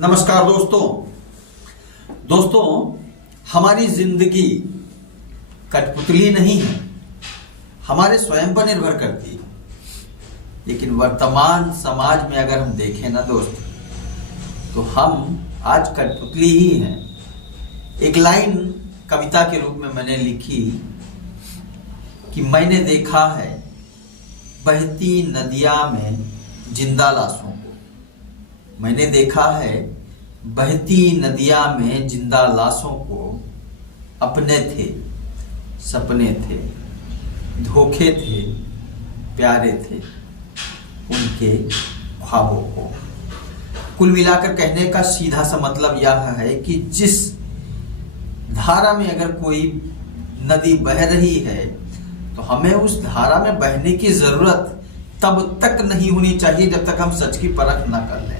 नमस्कार दोस्तों हमारी जिंदगी कठपुतली नहीं है, हमारे स्वयं पर निर्भर करती है। लेकिन वर्तमान समाज में अगर हम देखें ना दोस्त, तो हम आज कठपुतली ही हैं। एक लाइन कविता के रूप में मैंने लिखी कि मैंने देखा है बहती नदियां में जिंदा लाशों को। मैंने देखा है बहती नदियां में जिंदा लाशों को। अपने थे, सपने थे, धोखे थे, प्यारे थे उनके ख्वाबों को। कुल मिलाकर कहने का सीधा सा मतलब यह है कि जिस धारा में अगर कोई नदी बह रही है तो हमें उस धारा में बहने की जरूरत तब तक नहीं होनी चाहिए जब तक हम सच की परख न कर लें।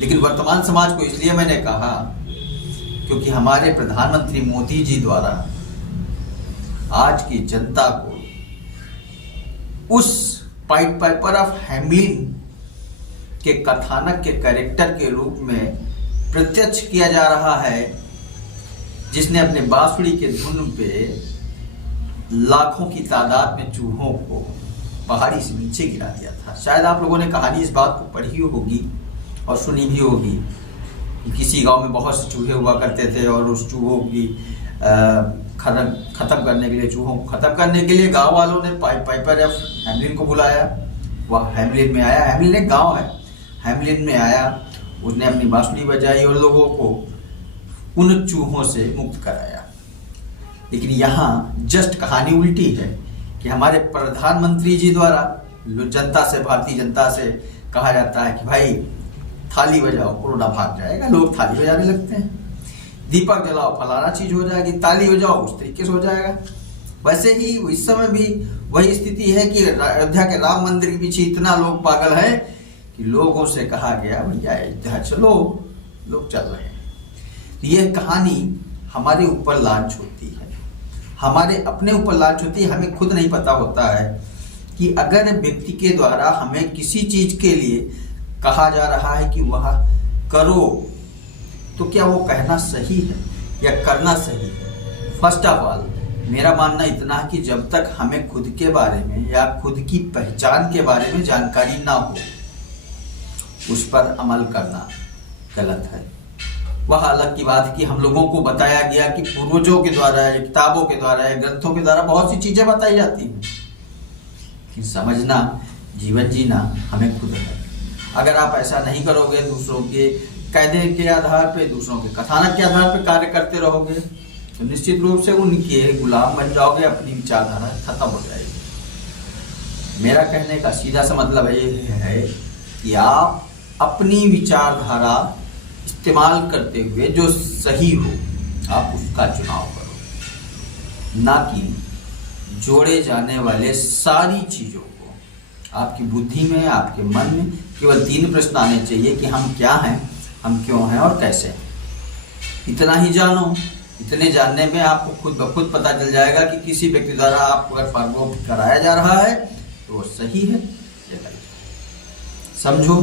लेकिन वर्तमान समाज को इसलिए मैंने कहा क्योंकि हमारे प्रधानमंत्री मोदी जी द्वारा आज की जनता को उस पाइट पाइपर ऑफ हैमलिन के कथानक के कैरेक्टर के रूप में प्रत्यक्ष किया जा रहा है, जिसने अपने बांसुरी के धुन पे लाखों की तादाद में चूहों को पहाड़ी से नीचे गिरा दिया था। शायद आप लोगों ने कहानी इस बात को पढ़ी होगी और सुनी भी होगी कि किसी गांव में बहुत से चूहे हुआ करते थे और उस चूहों की खत्म करने के लिए, चूहों को खत्म करने के लिए गांव वालों ने पाइपर ऑफ हैमलिन को बुलाया। वह हैमलिन में आया, हैमलिन एक गांव है, हैमलिन में आया, उसने अपनी बांसुरी बजाई और लोगों को उन चूहों से मुक्त कराया। लेकिन यहाँ जस्ट कहानी उल्टी है कि हमारे प्रधानमंत्री जी द्वारा जनता से, भारतीय जनता से कहा जाता है कि भाई थाली बजाओ कोरोना भाग जाएगा। लोग थाली बजाने लगते हैं, दीपक जलाओ फलाना चीज हो जाएगी, ताली बजाओ उस तरीके से हो जाएगा। वैसे ही इस समय भी वही स्थिति है कि अयोध्या के राम मंदिर के पीछे इतना लोग पागल है कि लोगों से कहा गया भैया अयोध्या चलो, लोग चल रहे हैं। तो यह कहानी हमारे ऊपर लॉन्च होती है, हमारे अपने ऊपर लॉन्च होती है। हमें खुद नहीं पता होता है कि अगर व्यक्ति के द्वारा हमें किसी चीज के लिए कहा जा रहा है कि वह करो, तो क्या वो कहना सही है या करना सही है। फर्स्ट ऑफ ऑल मेरा मानना इतना है कि जब तक हमें खुद के बारे में या खुद की पहचान के बारे में जानकारी ना हो, उस पर अमल करना गलत है। वह अलग की बात है कि हम लोगों को बताया गया कि पूर्वजों के द्वारा, किताबों के द्वारा, ग्रंथों के द्वारा बहुत सी चीजें बताई जाती हैं, लेकिन समझना, जीवन जीना हमें खुद है। अगर आप ऐसा नहीं करोगे, दूसरों के कहने के आधार पे, दूसरों के कथानक के आधार पे कार्य करते रहोगे, तो निश्चित रूप से उनके गुलाम बन जाओगे, अपनी विचारधारा खत्म हो जाएगी। मेरा कहने का सीधा सा मतलब ये है कि आप अपनी विचारधारा इस्तेमाल करते हुए जो सही हो आप उसका चुनाव करो, ना कि जोड़े जाने वाले सारी चीजों को। आपकी बुद्धि में, आपके मन में केवल 3 प्रश्न आने चाहिए कि हम क्या हैं, हम क्यों हैं और कैसे हैं। इतना ही जानो। इतने जानने में आपको खुद ब खुद पता चल जाएगा कि किसी व्यक्ति द्वारा आपको अगर फॉरवर्ड कराया जा रहा है तो वो सही है या गलत है। समझो,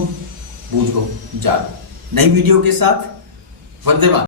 बूझो, जानो। नई वीडियो के साथ वंदे मातरम।